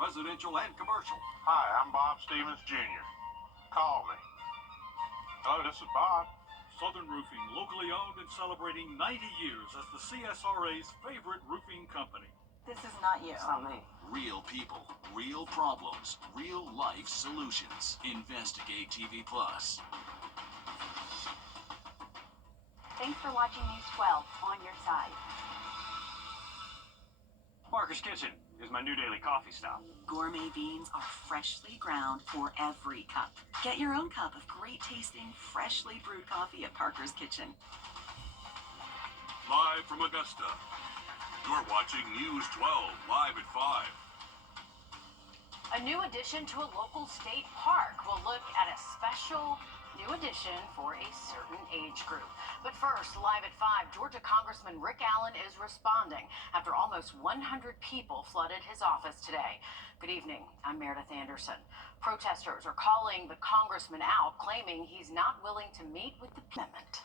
residential and commercial. Hi, I'm Bob Stevens Jr. Call me. Hello, this is Bob. Southern Roofing, locally owned and celebrating 90 years as the CSRA's favorite roofing company. This is not you. It's not me. Real people, real problems, real life solutions. Investigate TV Plus. Thanks for watching News 12 on your side. Parker's Kitchen is my new daily coffee stop. Gourmet beans are freshly ground for every cup. Get your own cup of great tasting, freshly brewed coffee at Parker's Kitchen. Live from Augusta, you're watching News 12 live at 5. A new addition to a local state park will look at a special new addition for a certain age group. But first, live at 5, Georgia Congressman Rick Allen is responding after almost 100 people flooded his office today. Good evening, I'm Meredith Anderson. Protesters are calling the congressman out, claiming he's not willing to meet with the amendment.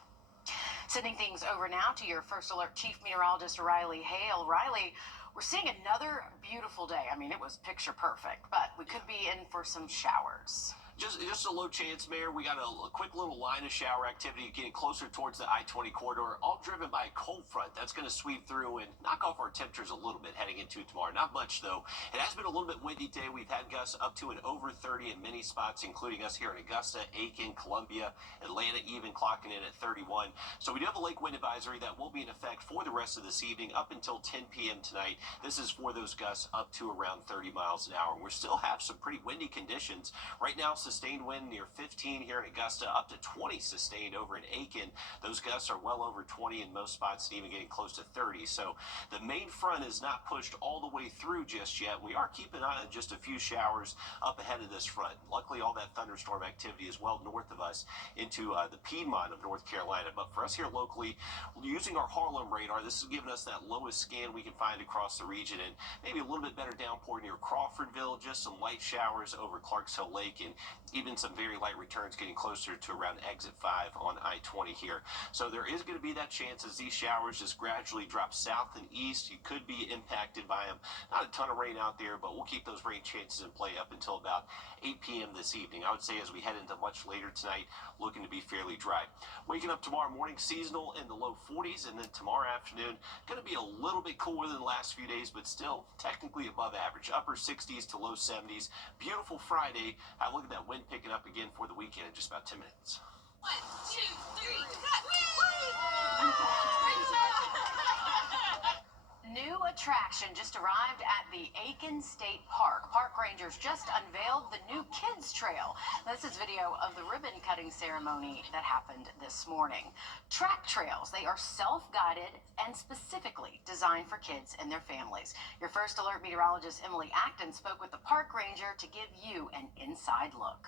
Sending things over now to your First Alert Chief Meteorologist Riley Hale. Riley, we're seeing another beautiful day. I mean, it was picture perfect, but we could be in for some showers. Just a low chance, Mayor. We got a quick little line of shower activity getting closer towards the I-20 corridor, all driven by a cold front that's going to sweep through and knock off our temperatures a little bit heading into tomorrow. Not much, though. It has been a little bit windy today. We've had gusts up to and over 30 in many spots, including us here in Augusta, Aiken, Columbia, Atlanta, even clocking in at 31. So we do have a lake wind advisory that will be in effect for the rest of this evening up until 10 p.m. tonight. This is for those gusts up to around 30 miles an hour. We still have some pretty windy conditions. Right now, sustained wind near 15 here in Augusta, up to 20 sustained over in Aiken. Those gusts are well over 20 in most spots and even getting close to 30. So the main front is not pushed all the way through just yet. We are keeping an eye on just a few showers up ahead of this front. Luckily, all that thunderstorm activity is well north of us into the Piedmont of North Carolina. But for us here locally, using our Harlem radar, this is giving us that lowest scan we can find across the region, and maybe a little bit better downpour near Crawfordville, just some light showers over Clarks Hill Lake, and even some very light returns getting closer to around exit 5 on I-20 here. So there is going to be that chance as these showers just gradually drop south and east. You could be impacted by them. Not a ton of rain out there, but we'll keep those rain chances in play up until about 8 p.m. this evening. I would say as we head into much later tonight, looking to be fairly dry. Waking up tomorrow morning, seasonal in the low 40s, and then tomorrow afternoon, going to be a little bit cooler than the last few days, but still technically above average. Upper 60s to low 70s. Beautiful Friday. I look at that wind picking up again for the weekend in just about 10 minutes. 1, 2, 3, cut! New attraction just arrived at the Aiken State Park. Park rangers just unveiled the new kids trail. This is video of the ribbon cutting ceremony that happened this morning. Track trails, they are self-guided and specifically designed for kids and their families. Your First Alert meteorologist Emily Acton spoke with the park ranger to give you an inside look.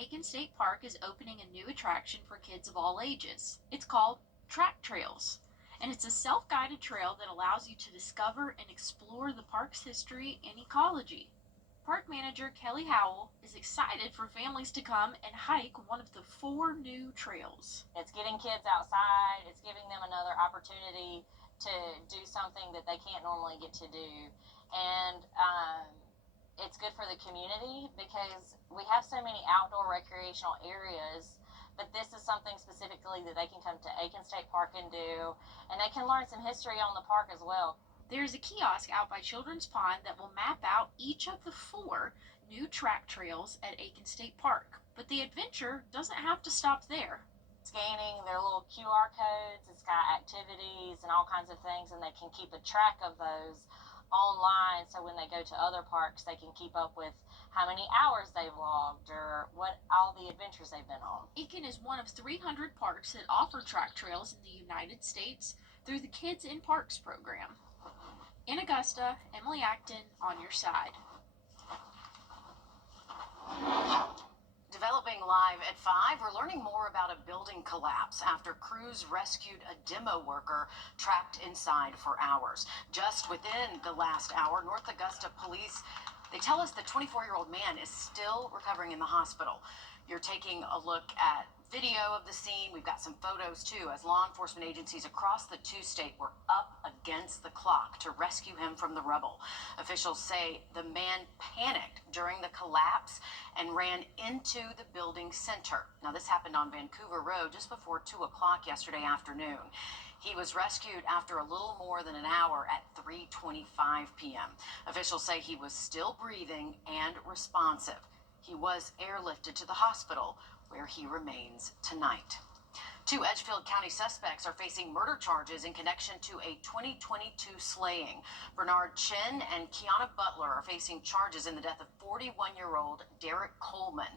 Aiken State Park is opening a new attraction for kids of all ages. It's called Track Trails, and it's a self-guided trail that allows you to discover and explore the park's history and ecology. Park manager Kelly Howell is excited for families to come and hike one of the 4 new trails. It's getting kids outside, it's giving them another opportunity to do something that they can't normally get to do, and it's good for the community because we have so many outdoor recreational areas, but this is something specifically that they can come to Aiken State Park and do, and they can learn some history on the park as well. There's a kiosk out by Children's Pond that will map out each of the 4 new track trails at Aiken State Park, but the adventure doesn't have to stop there. Scanning their little QR codes, it's got activities and all kinds of things, and they can keep a track of those online, so when they go to other parks they can keep up with how many hours they've logged or what all the adventures they've been on. Aiken is one of 300 parks that offer track trails in the United States through the Kids in Parks program. In Augusta, Emily Acton on your side. Developing live at 5, we're learning more about a building collapse after crews rescued a demo worker trapped inside for hours. Just within the last hour, North Augusta police, They tell us the 24-year-old man is still recovering in the hospital. You're taking a look at video of the scene. We've got some photos too, as law enforcement agencies across the two-state were up against the clock to rescue him from the rubble. Officials say the man panicked during the collapse and ran into the building center. Now, this happened on Vancouver Road just before 2 o'clock yesterday afternoon. He was rescued after a little more than an hour at 3:25 p.m. Officials say he was still breathing and responsive. He was airlifted to the hospital, where he remains tonight. 2 Edgefield County suspects are facing murder charges in connection to a 2022 slaying. Bernard Chin and Kiana Butler are facing charges in the death of 41-year-old Derek Coleman.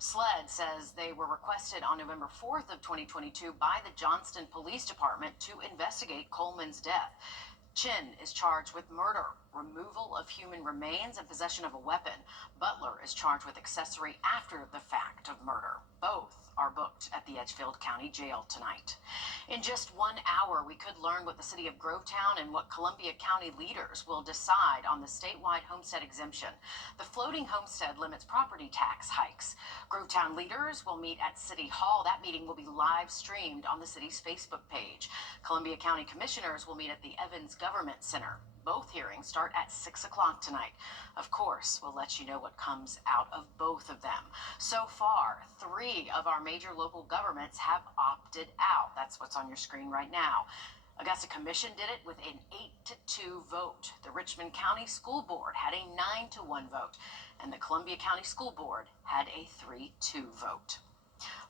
SLED says they were requested on November 4th of 2022 by the Johnston Police Department to investigate Coleman's death. Chin is charged with murder, removal of human remains, and possession of a weapon. Butler is charged with accessory after the fact of murder. Both are booked at the Edgefield County Jail tonight. In just 1 hour, we could learn what the city of Grovetown and what Columbia County leaders will decide on the statewide homestead exemption. The floating homestead limits property tax hikes. Grovetown leaders will meet at City Hall. That meeting will be live streamed on the city's Facebook page. Columbia County commissioners will meet at the Evans Government Center. Both hearings start at 6 o'clock tonight. Of course, we'll let you know what comes out of both of them. So far, 3 of our major local governments have opted out. That's what's on your screen right now. Augusta Commission did it with an 8-2 vote. The Richmond County School Board had a 9-1 vote, and the Columbia County School Board had a 3-2 vote.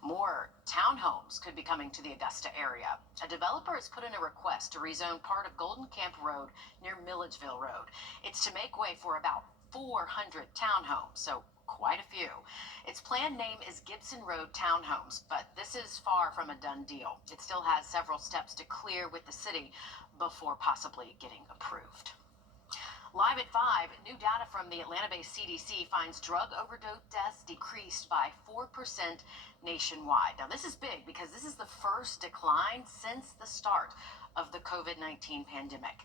More townhomes could be coming to the Augusta area. A developer has put in a request to rezone part of Golden Camp Road near Milledgeville Road. It's to make way for about 400 townhomes, so quite a few. Its planned name is Gibson Road Townhomes, but this is far from a done deal. It still has several steps to clear with the city before possibly getting approved. Live at 5, new data from the Atlanta-based CDC finds drug overdose deaths decreased by 4% nationwide. Now, this is big because this is the first decline since the start of the COVID-19 pandemic.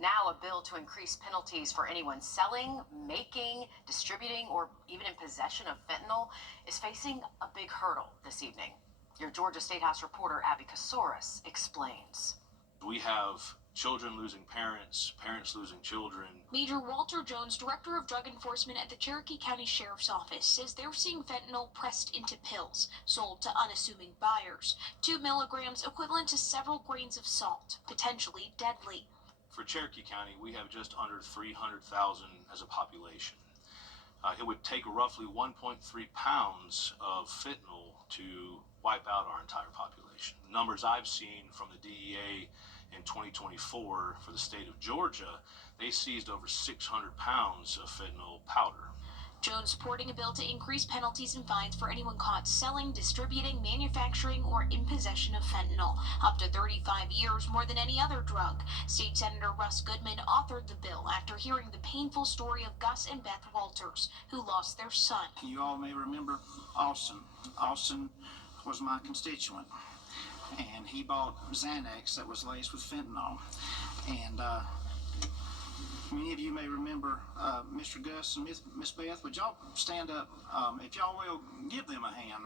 Now, a bill to increase penalties for anyone selling, making, distributing, or even in possession of fentanyl is facing a big hurdle this evening. Your Georgia State House reporter, Abby Kasoris, explains. We have children losing parents, parents losing children. Major Walter Jones, Director of Drug Enforcement at the Cherokee County Sheriff's Office, says they're seeing fentanyl pressed into pills, sold to unassuming buyers. 2 milligrams equivalent to several grains of salt, potentially deadly. For Cherokee County, we have just under 300,000 as a population. It would take roughly 1.3 pounds of fentanyl to wipe out our entire population. Numbers I've seen from the DEA in 2024 for the state of Georgia, they seized over 600 pounds of fentanyl powder. Jones supporting a bill to increase penalties and fines for anyone caught selling, distributing, manufacturing, or in possession of fentanyl, up to 35 years, more than any other drug. State Senator Russ Goodman authored the bill after hearing the painful story of Gus and Beth Walters, who lost their son. You all may remember Austin. Austin was my constituent, and he bought Xanax that was laced with fentanyl. And many of you may remember Mr. Gus and Miss Beth. Would y'all stand up? If y'all will, give them a hand.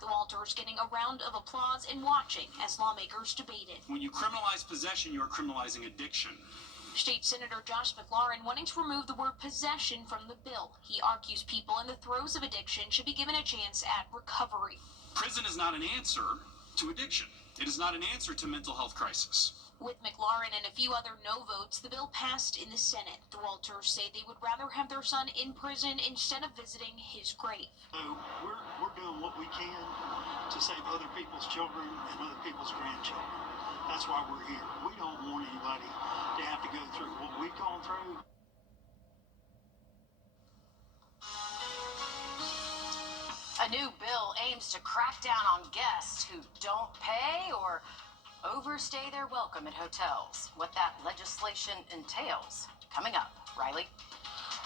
The Walters getting a round of applause and watching as lawmakers debated. When you criminalize possession, you are criminalizing addiction. State Senator Josh McLaurin wanting to remove the word possession from the bill. He argues people in the throes of addiction should be given a chance at recovery. Prison is not an answer to addiction. It is not an answer to mental health crisis. With McLaurin and a few other no votes, the bill passed in the Senate. The Walters say they would rather have their son in prison instead of visiting his grave. So we're doing what we can to save other people's children and other people's grandchildren. That's why we're here. We don't want anybody to have to go through what we've gone through. A new bill aims to crack down on guests who don't pay or overstay their welcome at hotels. What that legislation entails, coming up. Riley?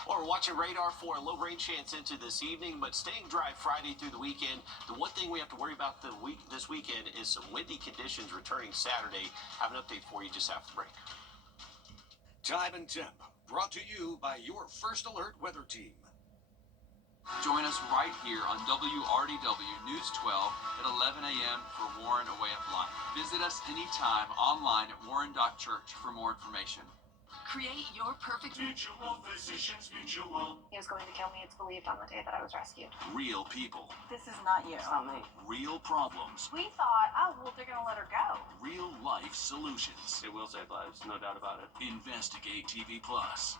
Or watching radar for a low rain chance into this evening, but staying dry Friday through the weekend. The one thing we have to worry about this weekend is some windy conditions returning Saturday. Have an update for you just after the break. Time and temp. Brought to you by your First Alert weather team. Join us right here on WRDW News 12 at 11 a.m. for Warren A Way of Life. Visit us anytime online at warren.church for more information. Create your perfect Mutual Physicians Mutual. He was going to kill me, it's believed, on the day that I was rescued. Real people. This is not you. It's not me. Real problems. We thought, oh, well, they're going to let her go. Real life solutions. It will save lives, no doubt about it. Investigate TV Plus.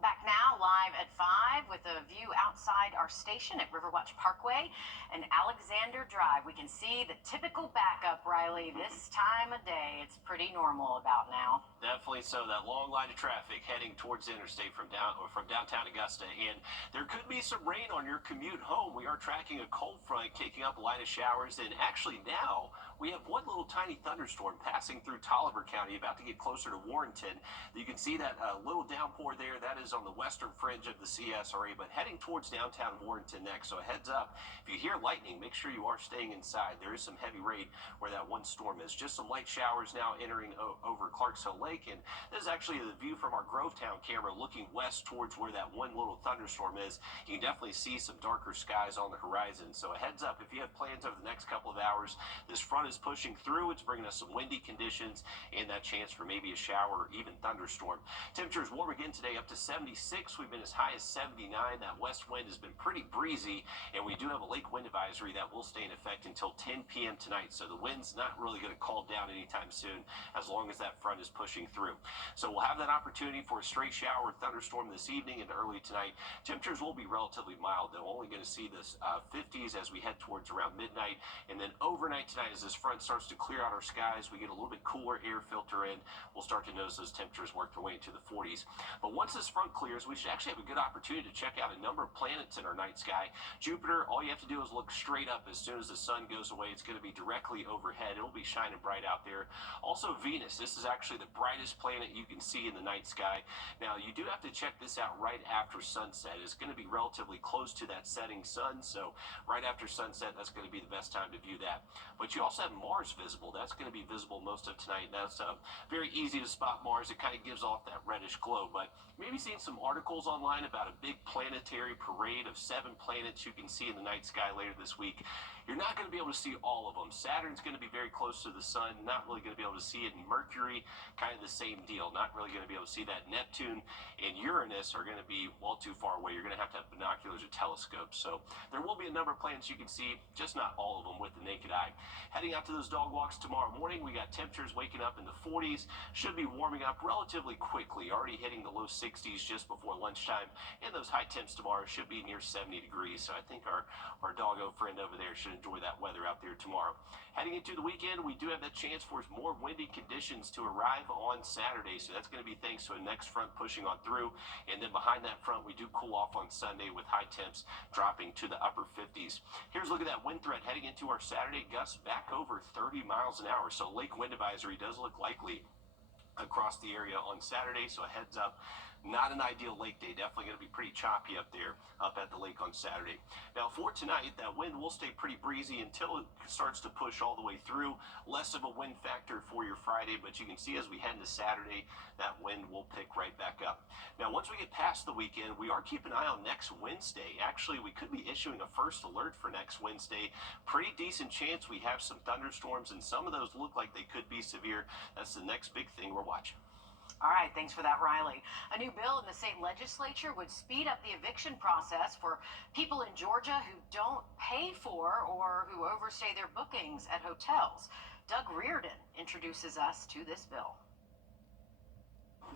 Back now, live at 5 with a view outside our station at Riverwatch Parkway and Alexander Drive. We can see the typical backup, Riley, this time of day. It's pretty normal about now. Definitely so. That long line of traffic heading towards the interstate from downtown Augusta, and there could be some rain on your commute home. We are tracking a cold front kicking up a line of showers, and actually now we have one little tiny thunderstorm passing through Tolliver County, about to get closer to Warrenton. You can see that little downpour there. That is on the western fringe of the CSRA, but heading towards downtown Warrenton next. So a heads up, if you hear lightning, make sure you are staying inside. There is some heavy rain where that one storm is. Just some light showers now entering over Clarks Hill Lake, and this is actually the view from our Grovetown camera looking west towards where that one little thunderstorm is. You can definitely see some darker skies on the horizon. So a heads up, if you have plans over the next couple of hours, this front is pushing through. It's bringing us some windy conditions and that chance for maybe a shower or even thunderstorm. Temperatures warm again today, up to 76. We've been as high as 79. That west wind has been pretty breezy, and we do have a lake wind advisory that will stay in effect until 10 p.m. tonight. So the wind's not really going to calm down anytime soon as long as that front is pushing through. So we'll have that opportunity for a straight shower or thunderstorm this evening and early tonight. Temperatures will be relatively mild, though. Only going to see the 50s as we head towards around midnight, and then overnight tonight as this front starts to clear out our skies, we get a little bit cooler air filter in. We'll start to notice those temperatures work their way into the 40s. But once this front clears, we should actually have a good opportunity to check out a number of planets in our night sky. Jupiter, all you have to do is look straight up. As soon as the sun goes away, it's going to be directly overhead. It'll be shining bright out there. Also Venus, this is actually the brightest planet you can see in the night sky. Now you do have to check this out right after sunset. It's going to be relatively close to that setting sun, so right after sunset, that's going to be the best time to view that. But you also have Mars visible. That's going to be visible most of tonight. That's very easy to spot Mars. It kind of gives off that reddish glow, but maybe seen some articles online about a big planetary parade of 7 planets you can see in the night sky later this week. You're not going to be able to see all of them. Saturn's going to be very close to the sun, not really going to be able to see it. And Mercury, kind of the same deal, not really going to be able to see that. Neptune and Uranus are going to be well too far away. You're going to have binoculars or telescopes. So there will be a number of planets you can see, just not all of them with the naked eye. Heading out to those dog walks tomorrow morning, we got temperatures waking up in the 40s. Should be warming up relatively quickly, already hitting the low 60s just before lunchtime. And those high temps tomorrow should be near 70 degrees. So I think our doggo friend over there should enjoy that weather out there tomorrow. Heading into the weekend, we do have that chance for more windy conditions to arrive on Saturday. So that's going to be thanks to a next front pushing on through. And then behind that front, we do cool off on Sunday with high temps dropping to the upper 50s. Here's a look at that wind threat heading into our Saturday. Gusts back over 30 miles an hour. So lake wind advisory does look likely across the area on Saturday. So a heads up. Not an ideal lake day. Definitely going to be pretty choppy up there, up at the lake on Saturday. Now for tonight, that wind will stay pretty breezy until it starts to push all the way through. Less of a wind factor for your Friday, but you can see as we head into Saturday, that wind will pick right back up. Now once we get past the weekend, we are keeping an eye on next Wednesday. Actually, we could be issuing a first alert for next Wednesday. Pretty decent chance we have some thunderstorms, and some of those look like they could be severe. That's the next big thing we're watching. All right, thanks for that, Riley. A new bill in the state legislature would speed up the eviction process for people in Georgia who don't pay for or who overstay their bookings at hotels. Doug Reardon introduces us to this bill.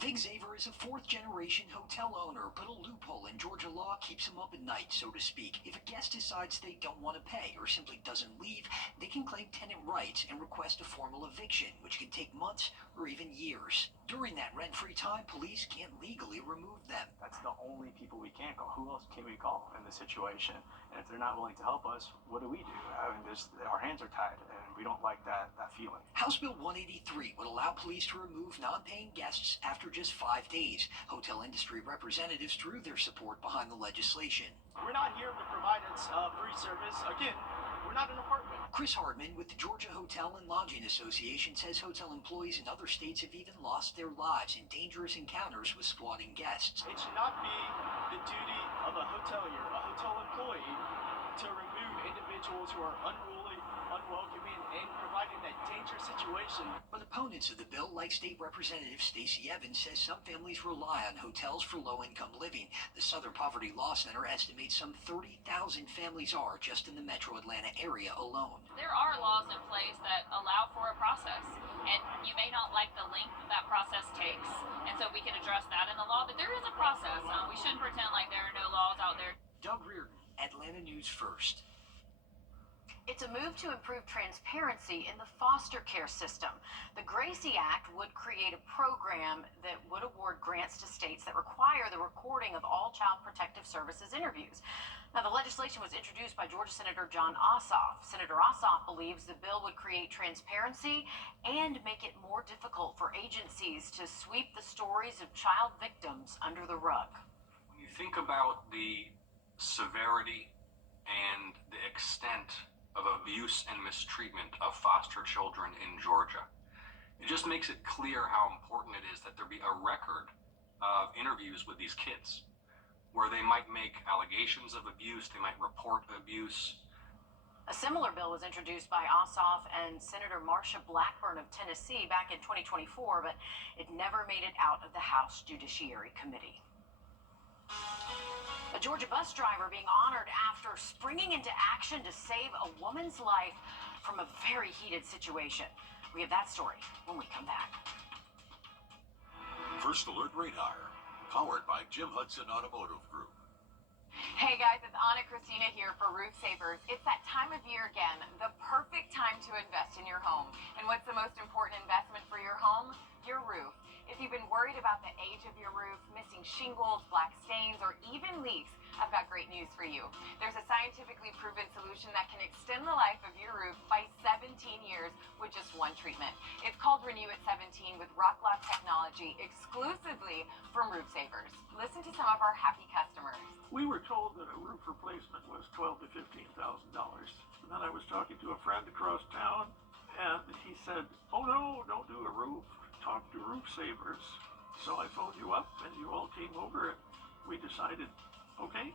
Vic Zaver is a fourth-generation hotel owner, but a loophole in Georgia law keeps him up at night, so to speak. If a guest decides they don't want to pay or simply doesn't leave, they can claim tenant rights and request a formal eviction, which can take months or even years. During that rent-free time, police can't legally remove them. That's the only people we can call. Who else can we call in this situation? And if they're not willing to help us, what do we do? I mean, our hands are tied, and we don't like that feeling. House Bill 183 would allow police to remove non-paying guests after just 5 days. Hotel industry representatives drew their support behind the legislation. We're not here to provide free service. Again, we're We're not an apartment. Chris Hardman with the Georgia Hotel and Lodging Association says hotel employees in other states have even lost their lives in dangerous encounters with squatting guests. It should not be the duty of a hotelier, a hotel employee, to remove individuals who are unruly, unwelcoming, and providing that dangerous situation. But opponents of the bill, like State Representative Stacey Evans, says some families rely on hotels for low-income living. The Southern Poverty Law Center estimates some 30,000 families are just in the metro Atlanta area alone. There are laws in place that allow for a process, and you may not like the length that process takes, and so we can address that in the law, but there is a process. We shouldn't pretend like there are no laws out there. Doug Wrdw, Atlanta News First. It's a move to improve transparency in the foster care system. The Gracie Act would create a program that would award grants to states that require the recording of all Child Protective Services interviews. Now, the legislation was introduced by Georgia Senator John Ossoff. Senator Ossoff believes the bill would create transparency and make it more difficult for agencies to sweep the stories of child victims under the rug. When you think about the severity and the extent of abuse and mistreatment of foster children in Georgia, it just makes it clear how important it is that there be a record of interviews with these kids, where they might make allegations of abuse, they might report abuse. A similar bill was introduced by Ossoff and Senator Marsha Blackburn of Tennessee back in 2024, but it never made it out of the House Judiciary Committee. A Georgia bus driver being honored after springing into action to save a woman's life from a very heated situation. We have that story when we come back. First Alert Radar, powered by Jim Hudson Automotive Group. Hey guys, it's Anna Christina here for Roof Savers. It's that time of year again, the perfect time to invest in your home. And what's the most important investment for your home? Your roof. If you've been worried about the age of your roof, missing shingles, black stains, or even leaks, I've got great news for you. There's a scientifically proven solution that can extend the life of your roof by 17 years with just one treatment. It's called Renew at 17 with Rock Lock technology, exclusively from Roof Savers. Listen to some of our happy customers. We were told that a roof replacement was $12,000 to $15,000. And then I was talking to a friend across town, and he said, "Oh no, don't do a roof. Talk to Roof Savers." So I phoned you up, and you all came over, and we decided, okay,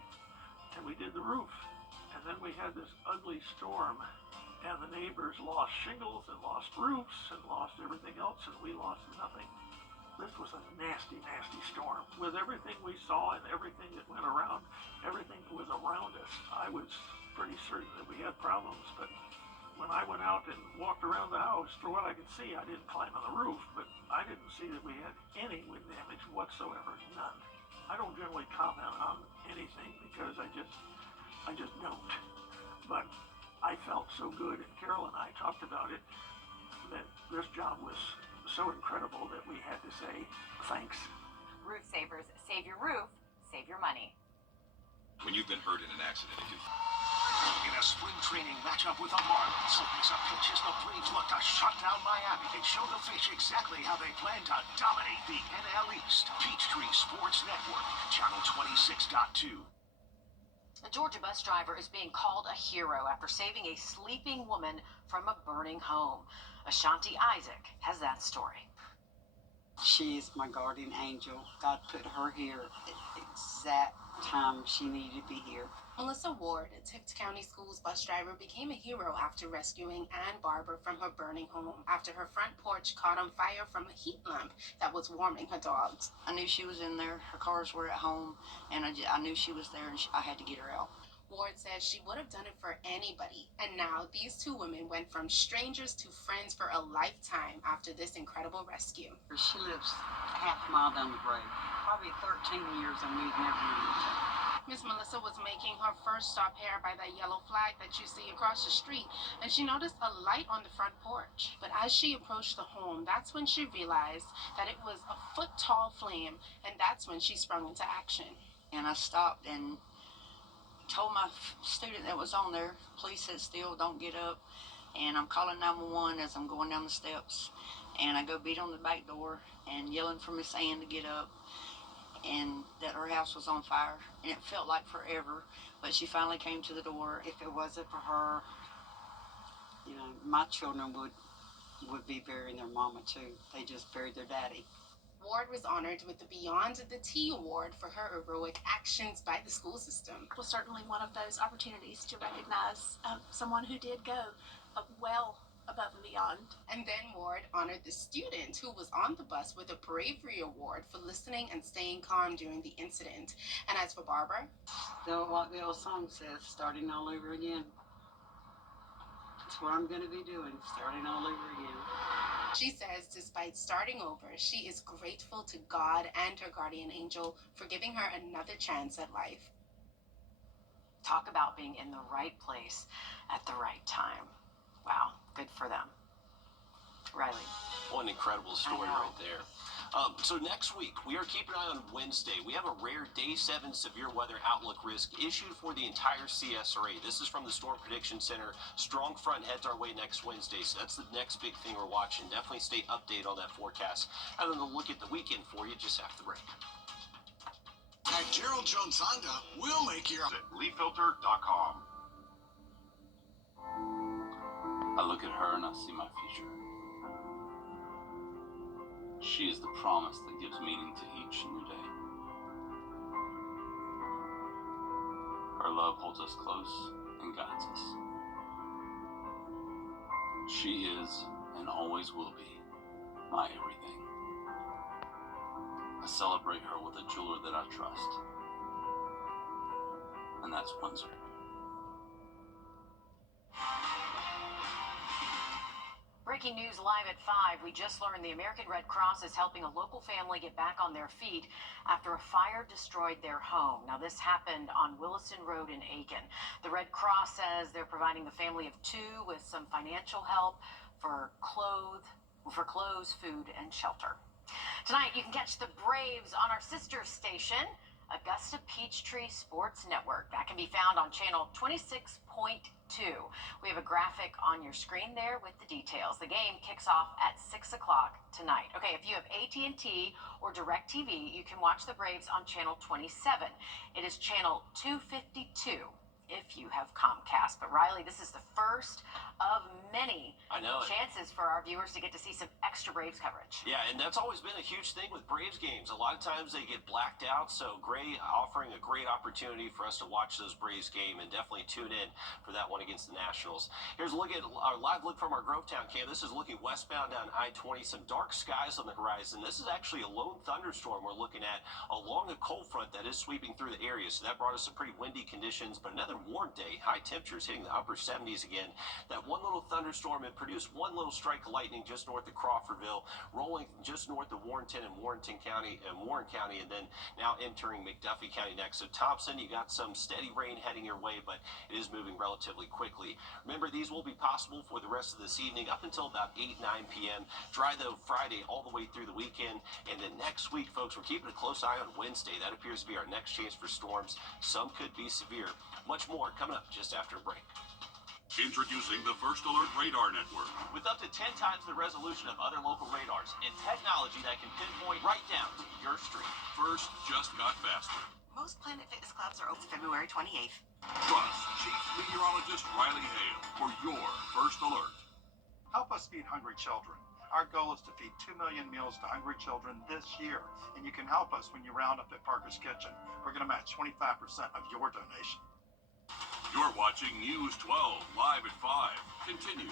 and we did the roof. And then we had this ugly storm, and the neighbors lost shingles and lost roofs and lost everything else, and we lost nothing. This was a nasty, nasty storm. With everything we saw and everything that went around, everything that was around us, I was pretty certain that we had problems. But when I went out and walked around the house, for what I could see, I didn't climb on the roof, but I didn't see that we had any wind damage whatsoever, none. I don't generally comment on anything because I just don't. But I felt so good, and Carol and I talked about it, that this job was so incredible that we had to say thanks. Roof Savers, save your roof, save your money. When you've been hurt in an accident, it can... In a spring training matchup with the Marlins, as a pitch as the Braves look to shut down Miami and show the Fish exactly how they plan to dominate the NL East. Peachtree Sports Network, channel 26.2. A Georgia bus driver is being called a hero after saving a sleeping woman from a burning home. Ashanti Isaac has that story. She is my guardian angel. God put her here at the exact time she needed to be here. Melissa Ward, a Tift County Schools bus driver, became a hero after rescuing Ann Barber from her burning home after her front porch caught on fire from a heat lamp that was warming her dogs. I knew she was in there. Her cars were at home, and I knew she was there, and I had to get her out. Ward says she would have done it for anybody, and now these two women went from strangers to friends for a lifetime after this incredible rescue. She lives half a mile down the road. Probably 13 years, and we've never met each other. Miss Melissa was making her first stop here by that yellow flag that you see across the street, and she noticed a light on the front porch. But as she approached the home, that's when she realized that it was a foot-tall flame, and that's when she sprung into action. And I stopped and told my student that was on there, "Please sit still, don't get up." And I'm calling 911 as I'm going down the steps, and I go beat on the back door and yelling for Miss Ann to get up, and that her house was on fire. And it felt like forever, but she finally came to the door. If it wasn't for her, You know, my children would be burying their mama too. They just buried their daddy. Ward was honored with the Beyond the T Award for her heroic actions by the school system. It was certainly one of those opportunities to recognize someone who did go well above and beyond. And then Ward honored the student who was on the bus with a bravery award for listening and staying calm during the incident. And as for Barbara, Like the old song says, starting all over again. That's what I'm going to be doing, starting all over again. she says despite starting over, she is grateful to God and her guardian angel for giving her another chance at life. Talk about being in the right place at the right time. Wow, good for them. Riley. What an incredible story right there. So next week, we are keeping an eye on Wednesday. We have a rare Day 7 severe weather outlook risk issued for the entire CSRA. This is from the Storm Prediction Center. Strong front heads our way next Wednesday, so that's the next big thing we're watching. Definitely stay updated on that forecast. And then we'll look at the weekend for you just after the break. At Gerald Jones Honda, we'll make your... At leaffilter.com. I look at her and I see my future. She is the promise that gives meaning to each new day. Her love holds us close and guides us. She is, and always will be, my everything. I celebrate her with a jeweler that I trust. And that's Windsor. Breaking news live at 5. We just learned the American Red Cross is helping a local family get back on their feet after a fire destroyed their home. Now, this happened on Williston Road in Aiken. The Red Cross says they're providing the family of 2 with some financial help for clothes, food, and shelter. Tonight, you can catch the Braves on our sister station, Augusta Peachtree Sports Network. That can be found on channel 26.2. We have a graphic on your screen there with the details. The game kicks off at 6 o'clock tonight. Okay, if you have AT&T or DirecTV, you can watch the Braves on channel 27. It is channel 252 if you have Comcast. But Riley, this is the first of many chances for our viewers to get to see some extra Braves coverage. Yeah, and that's always been a huge thing with Braves games. A lot of times they get blacked out, so Gray offering a great opportunity for us to watch those Braves game and definitely tune in for that one against the Nationals. Here's a look at our live look from our Grovetown cam. This is looking westbound down I-20. Some dark skies on the horizon. This is actually a lone thunderstorm we're looking at along a cold front that is sweeping through the area, so that brought us some pretty windy conditions, but another warm day. High temperatures hitting the upper 70s again. That one little thunderstorm had produced one little strike of lightning just north of Crawfordville, rolling just north of Warrenton and Warren County, and then now entering McDuffie County next. So Thompson, you got some steady rain heading your way, but it is moving relatively quickly. Remember, these will be possible for the rest of this evening up until about 8, 9 p.m. Dry though Friday all the way through the weekend, and then next week, folks, we're keeping a close eye on Wednesday. That appears to be our next chance for storms. Some could be severe. Much more coming up just after a break. Introducing the First Alert Radar Network. With up to 10 times the resolution of other local radars and technology that can pinpoint right down to your street. First just got faster. Most Planet Fitness clubs are open February 28th. Trust Chief Meteorologist Riley Hale for your First Alert. Help us feed hungry children. Our goal is to feed 2 million meals to hungry children this year, and you can help us when you round up at Parker's Kitchen. We're going to match 25% of your donation. You're watching News 12 live at 5. Continues.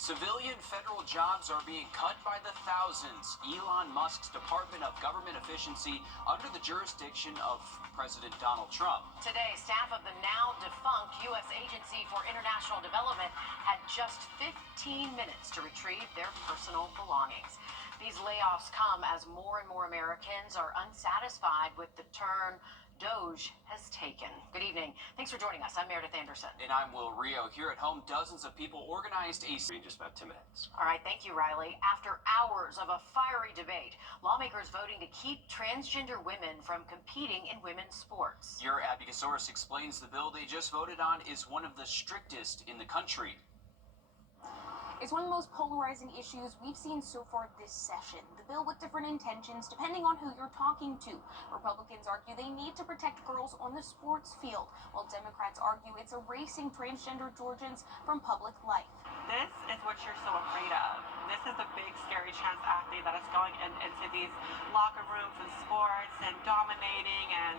Civilian federal jobs are being cut by the thousands. Elon Musk's Department of Government Efficiency under the jurisdiction of President Donald Trump. Today, staff of the now defunct U.S. Agency for International Development had just 15 minutes to retrieve their personal belongings. These layoffs come as more and more Americans are unsatisfied with the turn DOGE has taken. Good evening. Thanks for joining us. I'm Meredith Anderson. And I'm Will Rio. Here at home, dozens of people organized a... In just about 10 minutes. All right, thank you, Riley. After hours of a fiery debate, lawmakers voting to keep transgender women from competing in women's sports. Your Abby Gasoris explains the bill they just voted on is one of the strictest in the country. It's one of the most polarizing issues we've seen so far this session. The bill with different intentions depending on who you're talking to. Republicans argue they need to protect girls on the sports field, while Democrats argue it's erasing transgender Georgians from public life. This is what you're so afraid of. This is the big, scary trans athlete that is going into these locker rooms and sports and dominating and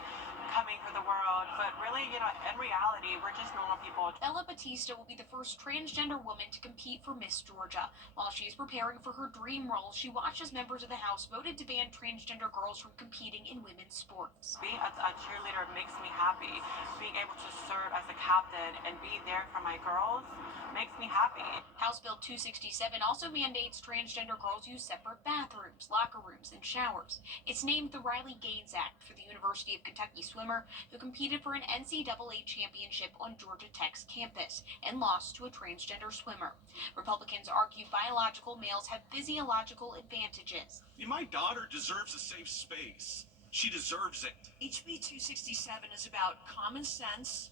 coming for the world. But really, in reality, we're just normal people. Bella Batista will be the first transgender woman to compete for Miss Georgia. While she is preparing for her dream role, she watched as members of the House voted to ban transgender girls from competing in women's sports. Being a cheerleader makes me happy. Being able to serve as a captain and be there for my girls makes me happy. House Bill 267 also mandates transgender girls use separate bathrooms, locker rooms, and showers. It's named the Riley Gaines Act for the University of Kentucky swimmer who competed for an NCAA championship on Georgia Tech's campus and lost to a transgender swimmer. Republicans argue biological males have physiological advantages. My daughter deserves a safe space. She deserves it. HB 267 is about common sense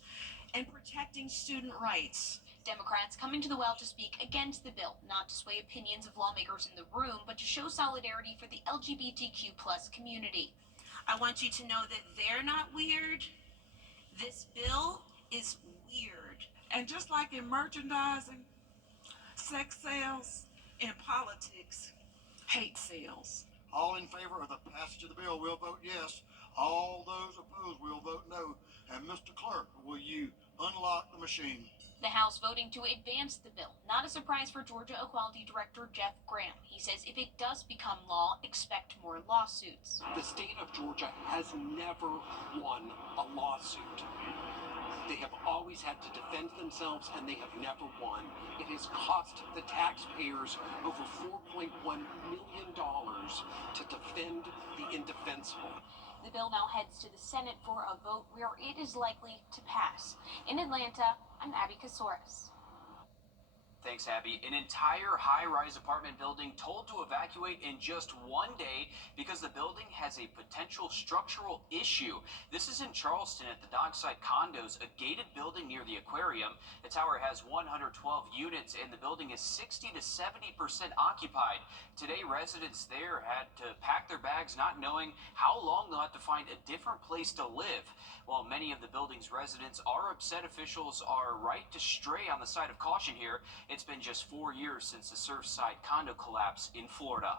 and protecting student rights. Democrats coming to the well to speak against the bill, not to sway opinions of lawmakers in the room, but to show solidarity for the LGBTQ plus community. I want you to know that they're not weird. This bill is weird. And just like in merchandising, sex sells, in politics, hate sells. All in favor of the passage of the bill will vote yes. All those opposed will vote no. And Mr. Clerk, will you unlock the machine? The House voting to advance the bill. Not a surprise for Georgia Equality Director Jeff Graham. He says if it does become law, expect more lawsuits. The state of Georgia has never won a lawsuit. They have always had to defend themselves, and they have never won. It has cost the taxpayers over $4.1 million to defend the indefensible. The bill now heads to the Senate for a vote where it is likely to pass. In Atlanta, I'm Abby Kasouris. Thanks, Abby. An entire high-rise apartment building told to evacuate in just one day because the building has a potential structural issue. This is in Charleston at the Dockside Condos, a gated building near the aquarium. The tower has 112 units, and the building is 60 to 70% occupied. Today, residents there had to pack their bags not knowing how long they'll have to find a different place to live. While many of the building's residents are upset, officials are right to stray on the side of caution here. It's been just 4 years since the Surfside condo collapse in Florida.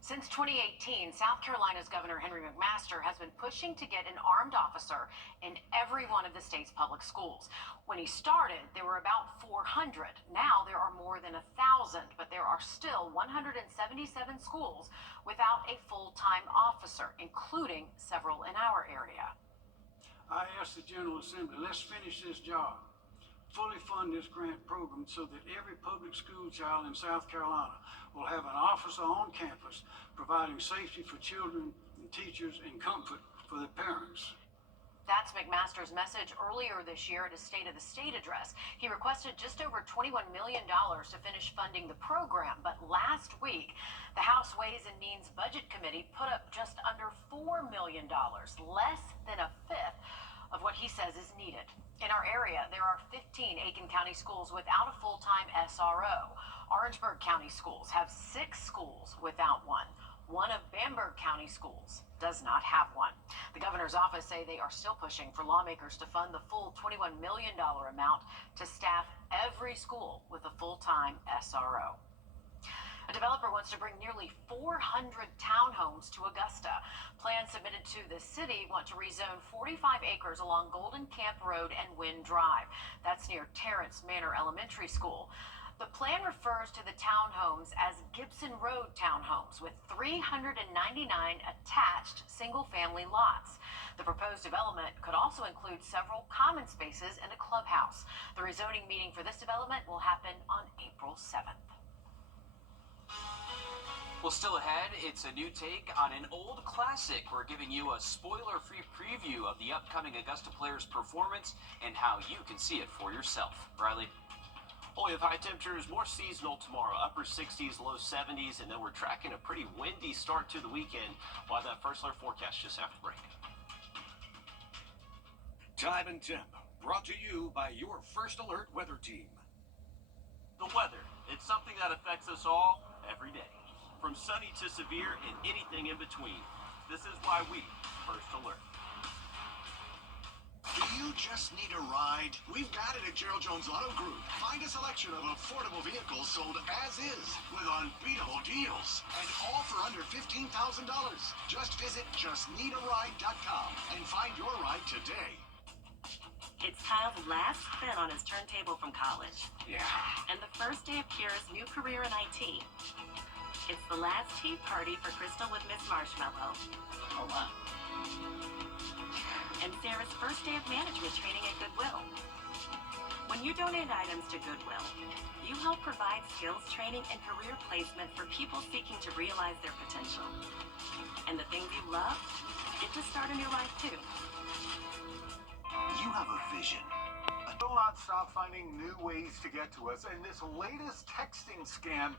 Since 2018, South Carolina's Governor Henry McMaster has been pushing to get an armed officer in every one of the state's public schools. When he started, there were about 400. Now there are more than 1,000, but there are still 177 schools without a full-time officer, including several in our area. I asked the General Assembly, let's finish this job. Fully fund this grant program so that every public school child in South Carolina will have an officer on campus providing safety for children and teachers and comfort for their parents. That's McMaster's message earlier this year at his State of the State address. He requested just over $21 million to finish funding the program, but last week, the House Ways and Means Budget Committee put up just under $4 million, less than a fifth of what he says is needed. In our area, there are 15 Aiken County schools without a full-time SRO. Orangeburg County schools have 6 schools without one. One of Bamberg County schools does not have one. The governor's office say they are still pushing for lawmakers to fund the full $21 million amount to staff every school with a full-time SRO. A developer wants to bring nearly 400 townhomes to Augusta. Plans submitted to the city want to rezone 45 acres along Golden Camp Road and Wind Drive. That's near Terrence Manor Elementary School. The plan refers to the townhomes as Gibson Road townhomes with 399 attached single-family lots. The proposed development could also include several common spaces and a clubhouse. The rezoning meeting for this development will happen on April 7th. Well, still ahead, it's a new take on an old classic. We're giving you a spoiler-free preview of the upcoming Augusta Players' performance and how you can see it for yourself. Riley? We have high temperatures, more seasonal tomorrow, upper 60s, low 70s, and then we're tracking a pretty windy start to the weekend. We'll have that first alert forecast just after the break. Time and Temp, brought to you by your First Alert weather team. The weather It's something that affects us all every day, from sunny to severe and anything in between. This is why we First Alert. Do you just need a ride? We've got it at Gerald Jones Auto Group. Find a selection of affordable vehicles sold as is with unbeatable deals and all for under $15,000. Just visit justneedaride.com and find your ride today. It's Kyle's last spin on his turntable from college. Yeah. And the first day of Kira's new career in IT. It's the last tea party for Crystal with Miss Marshmallow. Oh, wow. And Sarah's first day of management training at Goodwill. When you donate items to Goodwill, you help provide skills training and career placement for people seeking to realize their potential. And the things you love get to start a new life too. You have a vision. Will not stop finding new ways to get to us, and this latest texting scam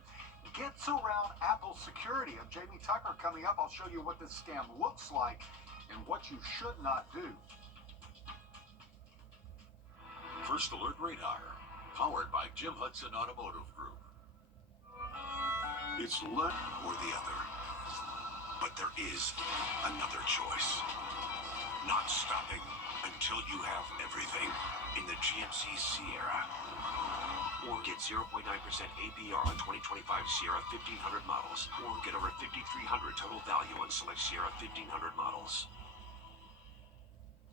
gets around Apple security. And Jamie Tucker coming up. I'll show you what this scam looks like and what you should not do. First Alert Radar, powered by Jim Hudson Automotive Group. It's one or the other, but there is another choice. Not stopping until you have everything in the GMC Sierra. Or get 0.9% APR on 2025 Sierra 1500 models, or get over $5,300 total value on select Sierra 1500 models.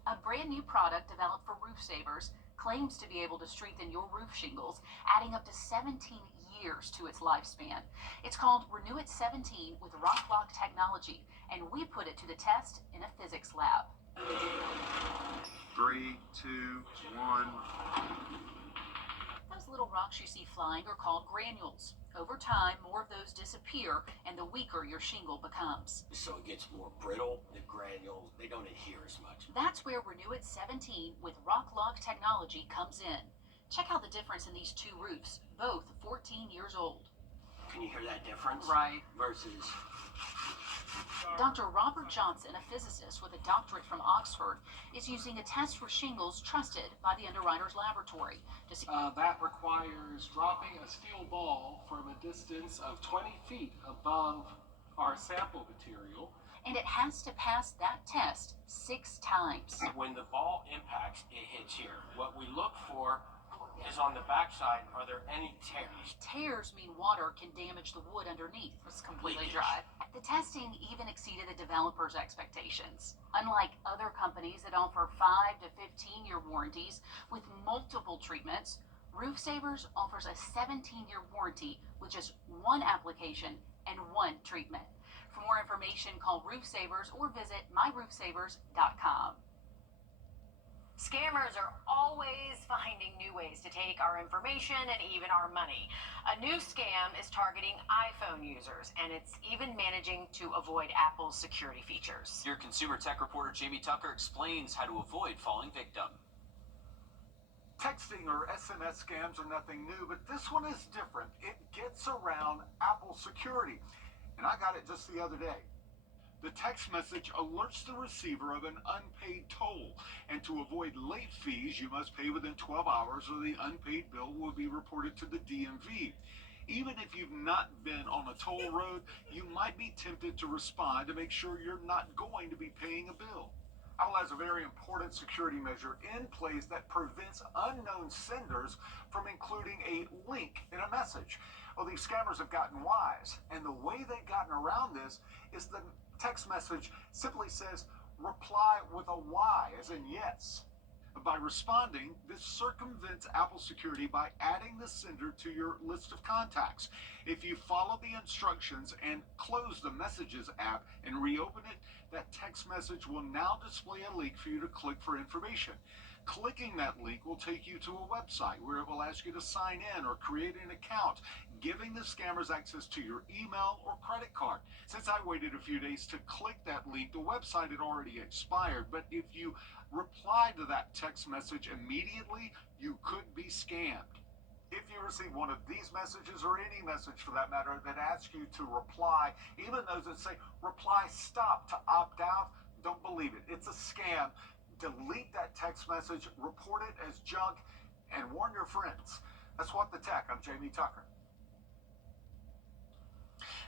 A brand new product developed for roof savers claims to be able to strengthen your roof shingles, adding up to 17 years to its lifespan. It's called Renew It 17 with Rock technology, and we put it to the test in a physics lab. 3, 2, 1. Those little rocks you see flying are called granules. Over time, more of those disappear, and the weaker your shingle becomes. So it gets more brittle, the granules, they don't adhere as much. That's where Renew It 17 with Rock technology comes in. Check out the difference in these two roofs, both 14 years old. Can you hear that difference? Right. Versus... Dr. Robert Johnson, a physicist with a doctorate from Oxford, is using a test for shingles trusted by the Underwriters Laboratory. That requires dropping a steel ball from a distance of 20 feet above our sample material. And it has to pass that test 6 times. When the ball impacts, it hits here. What we look for is on the backside, are there any tears? Tears mean water can damage the wood underneath. It's completely dry. The testing even exceeded the developers' expectations. Unlike other companies that offer 5 to 15-year warranties with multiple treatments, Roof Savers offers a 17-year warranty with just 1 application and 1 treatment. For more information, call Roof Savers or visit myroofsavers.com. Scammers are always finding new ways to take our information and even our money. A new scam is targeting iPhone users, and it's even managing to avoid Apple's security features. Your consumer tech reporter Jamie Tucker explains how to avoid falling victim. Texting or SMS scams are nothing new, but this one is different. It gets around Apple security, and I got it just the other day. The text message alerts the receiver of an unpaid toll, and to avoid late fees, you must pay within 12 hours or the unpaid bill will be reported to the DMV. Even if you've not been on a toll road, you might be tempted to respond to make sure you're not going to be paying a bill. Apple has a very important security measure in place that prevents unknown senders from including a link in a message. Well, these scammers have gotten wise, and the way they've gotten around this is the text message simply says, reply with a Y, as in yes. By responding, this circumvents Apple security by adding the sender to your list of contacts. If you follow the instructions and close the Messages app and reopen it, that text message will now display a link for you to click for information. Clicking that link will take you to a website where it will ask you to sign in or create an account, giving the scammers access to your email or credit card. Since I waited a few days to click that link, the website had already expired, but if you reply to that text message immediately, you could be scammed. If you receive one of these messages, or any message for that matter, that asks you to reply, even those that say reply stop to opt out, don't believe it. It's a scam. Delete that text message, report it as junk, and warn your friends. That's What the Tech. I'm Jamie Tucker.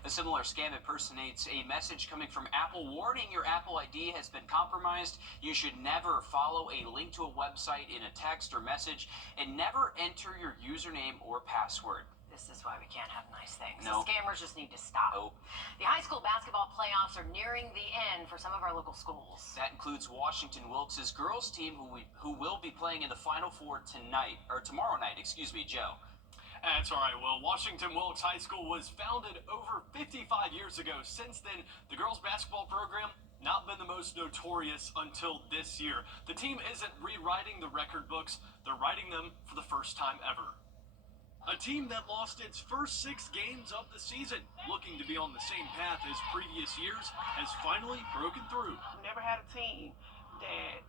A similar scam impersonates a message coming from Apple warning your Apple ID has been compromised. You should never follow a link to a website in a text or message, and never enter your username or password. This is why we can't have nice things. No. The scammers just need to stop. Nope. The high school basketball playoffs are nearing the end for some of our local schools. That includes Washington Wilkes' girls team, who will be playing in the Final Four tomorrow night, Joe. That's all right. Well, Washington Wilkes High School was founded over 55 years ago. Since then, the girls basketball program not been the most notorious until this year. The team isn't rewriting the record books. They're writing them for the first time ever. A team that lost its first 6 games of the season, looking to be on the same path as previous years, has finally broken through. I've never had a team that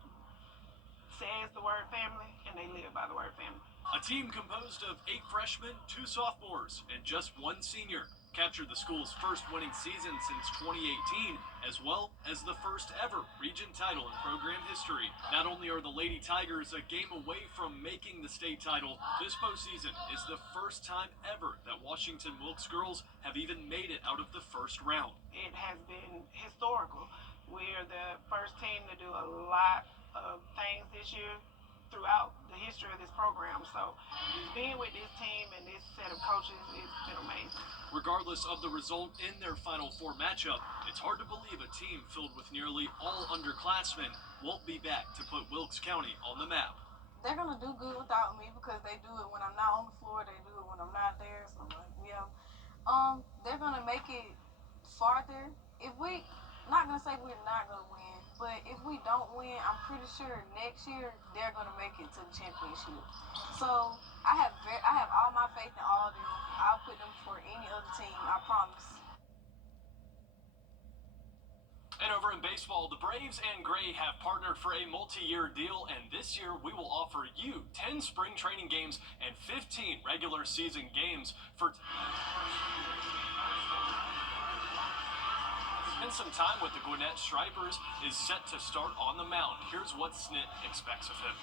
says the word family and they live by the word family. A team composed of 8 freshmen, 2 sophomores, and just 1 senior captured the school's first winning season since 2018, as well as the first ever region title in program history. Not only are the Lady Tigers a game away from making the state title, this postseason is the first time ever that Washington Wilkes girls have even made it out of the first round. It has been historical. We're the first team to do a lot of things this year throughout the history of this program. So being with this team and this set of coaches, it's been amazing. Regardless of the result in their Final Four matchup, it's hard to believe a team filled with nearly all underclassmen won't be back to put Wilkes County on the map. They're going to do good without me because they do it when I'm not on the floor. They do it when I'm not there. So, they're going to make it farther. If we, not going to say we're not going to win, but if we don't win, I'm pretty sure next year they're going to make it to the championship. So I have all my faith in all of them. I'll put them for any other team, I promise. And over in baseball, the Braves and Gray have partnered for a multi-year deal, and this year we will offer you 10 spring training games and 15 regular season games for and some time with the Gwinnett Stripers is set to start on the mound. Here's what Snit expects of him.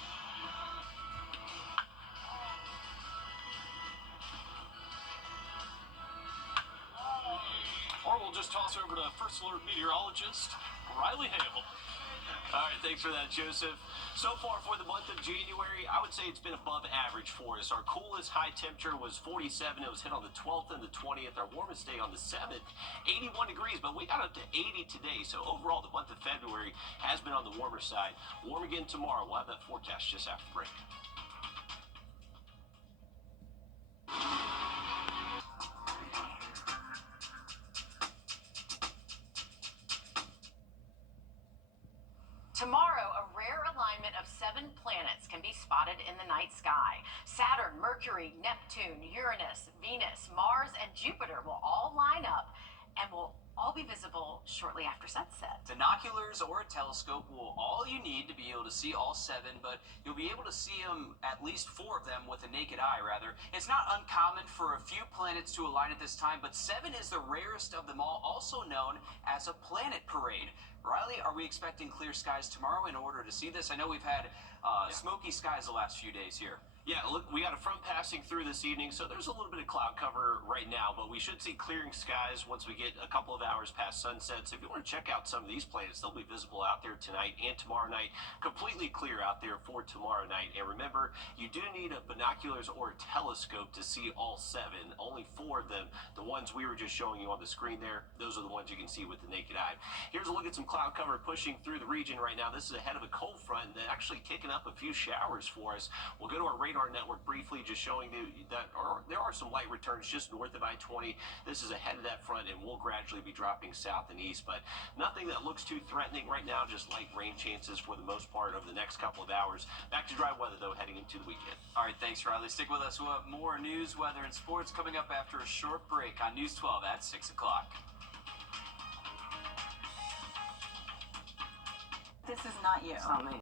Or we'll just toss over to First Alert meteorologist Riley Hale. All right, thanks for that, Joseph. So far for the month of January, I would say it's been above average for us. Our coolest high temperature was 47. It was hit on the 12th and the 20th. Our warmest day on the 7th, 81 degrees, but we got up to 80 today. So overall, the month of February has been on the warmer side. Warm again tomorrow. We'll have that forecast just after the break. Tomorrow, a rare alignment of 7 planets can be spotted in the night sky. Saturn, Mercury, Neptune, Uranus, Venus, Mars, and Jupiter will all line up and will all be visible shortly after sunset. Binoculars or a telescope will all you need to be able to see all 7, but you'll be able to see them, at least 4 of them, with the naked eye, rather. It's not uncommon for a few planets to align at this time, but 7 is the rarest of them all, also known as a planet parade. Riley, are we expecting clear skies tomorrow in order to see this? I know we've had smoky skies the last few days here. Yeah, look, we got a front passing through this evening, so there's a little bit of cloud cover right now, but we should see clearing skies once we get a couple of hours past sunset. So if you want to check out some of these planets, they'll be visible out there tonight and tomorrow night. Completely clear out there for tomorrow night. And remember, you do need a binoculars or a telescope to see all 7. Only 4 of them, the ones we were just showing you on the screen there, those are the ones you can see with the naked eye. Here's a look at some cloud cover pushing through the region right now. This is ahead of a cold front and actually kicking up a few showers for us. We'll go to our radar network briefly, just showing you that there are some light returns just north of I-20. This is ahead of that front, and we'll gradually be dropping south and east, but nothing that looks too threatening right now, just light rain chances for the most part over the next couple of hours. Back to dry weather, though, heading into the weekend. All right, thanks, Riley. Stick with us. We'll have more news, weather, and sports coming up after a short break on News 12 at 6 o'clock. This is not you. It's not me.